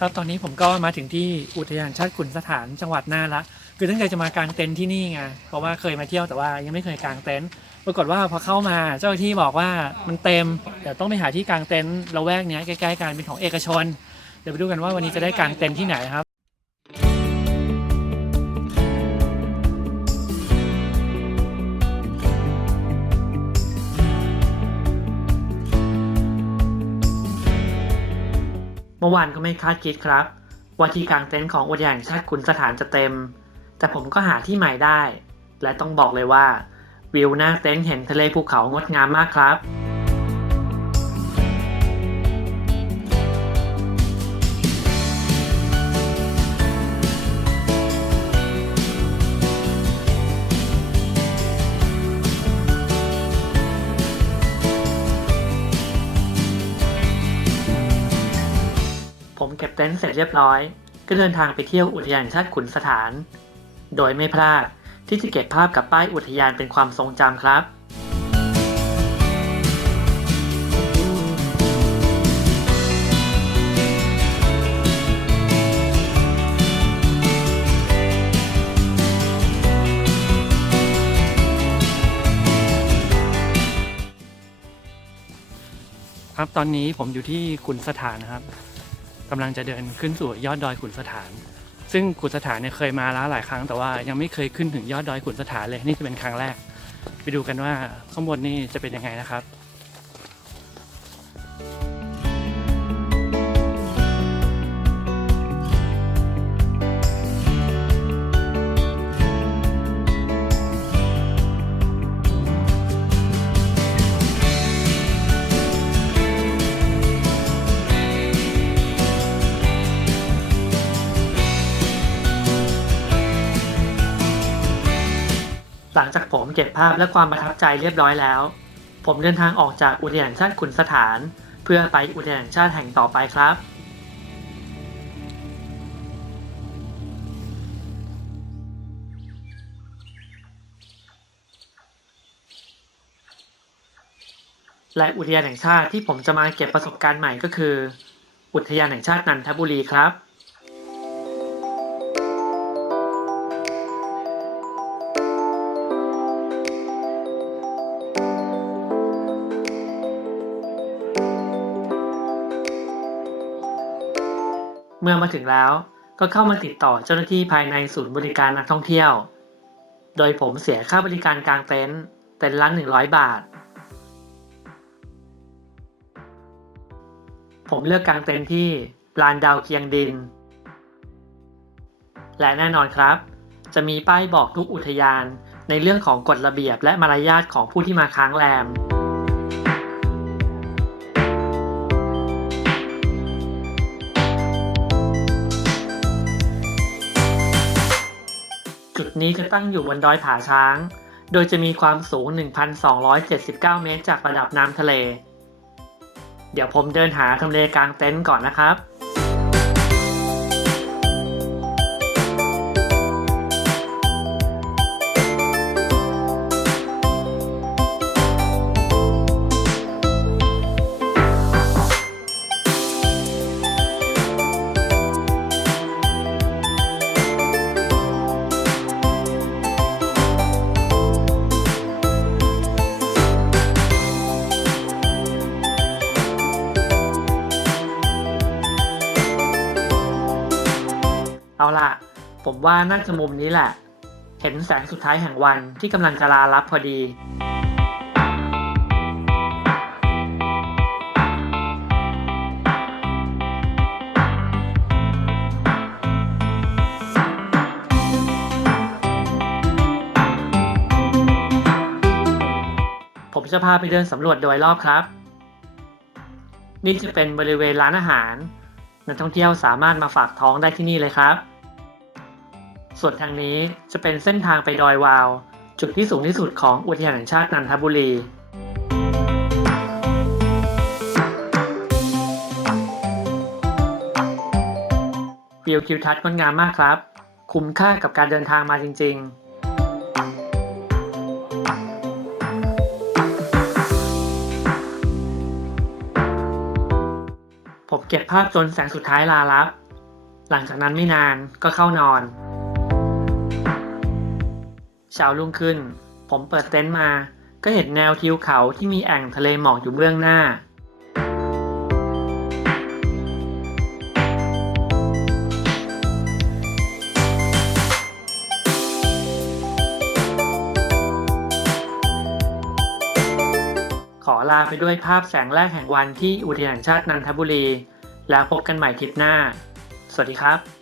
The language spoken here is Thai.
ครับตอนนี้ผมก็มาถึงที่อุทยานชาติขุนสถานจังหวัดน่านละ คือตั้งใจจะมากางเต็นท์ที่นี่ไงเพราะว่าเคยมาเที่ยวแต่ว่ายังไม่เคยกางเต็นท์ปรากฏว่าพอเข้ามาเจ้าหน้าที่บอกว่ามันเต็มเดี๋ยวต้องไปหาที่กางเต็นท์ละแวกเนี้ยใกล้ๆกันเป็นของเอกชน เดี๋ยวไปดูกันว่าวันนี้จะได้กางเต็นท์ที่ไหนครับ มื่อวานก็ไม่คาดคิดครับ ว่าที่กลางเต็นท์ของอุทยานแห่งชาติขุนสถานจะเต็ม แต่ผมก็หาที่ใหม่ได้ และต้องบอกเลยว่า วิวหน้าเต็นท์เห็นทะเลภูเขางดงามมากครับ ต็นท์เสร็จเรียบร้อย ก็เดินทางไปเที่ยวอุทยานชาติขุนสถาน โดยไม่พลาดที่จะเก็บภาพกับป้ายอุทยานเป็นความทรงจำครับครับตอนนี้ผมอยู่ที่ขุนสถานนะครับ กำลังจะเดินขึ้นสู่ยอดดอยขุนสถาน ซึ่งขุนสถานเนี่ยเคยมาแล้วหลายครั้ง แต่ว่ายังไม่เคยขึ้นถึงยอดดอยขุนสถานเลยนี่จะเป็นครั้งแรก ไปดูกันว่าข้างบนนี่จะเป็นยังไงนะครับ งจากผมเก็บภาพและความประทับใจเรียบร้อยแล้ว ผมเดินทางออกจากอุทยานแห่งชาติขุนสถาน เพื่อไปอุทยานแห่งชาติแห่งต่อไปครับและอุทยานแห่งชาติที่ผมจะมาเก็บประสบการณ์ใหม่ก็คือ อุทยานแห่งชาตินันทบุรีครับ เมื่อมาถึงแล้วก็เข้ามาติดต่อเจ้าหน้าที่ภายในศูนย์บริการนักท่องเที่ยว โดยผมเสียค่าบริการกลางเต็นท์เต็นท์ละ100 บาท ผมเลือกกางเต็นท์ที่ลานดาวเคียงดิน และแน่นอนครับ จะมีป้ายบอกทุกอุทยานในเรื่องของกฎระเบียบและมารยาทของผู้ที่มาค้างแรม นี้จะตั้งอยู่บนดอยผาช้าง โดยจะมีความสูง 1,279 เมตรจากระดับน้ำทะเล เดี๋ยวผมเดินหาทำเลกลางเต็นท์ก่อนนะครับ ละผมว่าน่าจะมุมนี้แหละ เห็นแสงสุดท้ายแห่งวันที่กำลังจะลาลับพอดี ผมจะพาไปเดินสำรวจโดยรอบครับ นี่จะเป็นบริเวณร้านอาหารนักท่องเที่ยวสามารถมาฝากท้องได้ที่นี่เลยครับ ส่วนทางนี้จะเป็นเส้นทางไปดอยวาว จุดที่สูงที่สุดของอุทยานแห่งชาตินันทบุรี วิวทิวทัศน์งดงามมากครับ คุ้มค่ากับการเดินทางมาจริง ๆผมเก็บภาพจนแสงสุดท้ายลาลับ หลังจากนั้นไม่นานก็เข้านอน เช้ารุ่งขึ้น ผมเปิดเต็นท์มา ก็เห็นแนวทิวเขาที่มีแอ่งทะเลหมอกอยู่เบื้องหน้า ขอลาไปด้วยภาพแสงแรกแห่งวันที่อุทยานชาตินันทบุรี แล้วพบกันใหม่ทริปหน้า สวัสดีครับ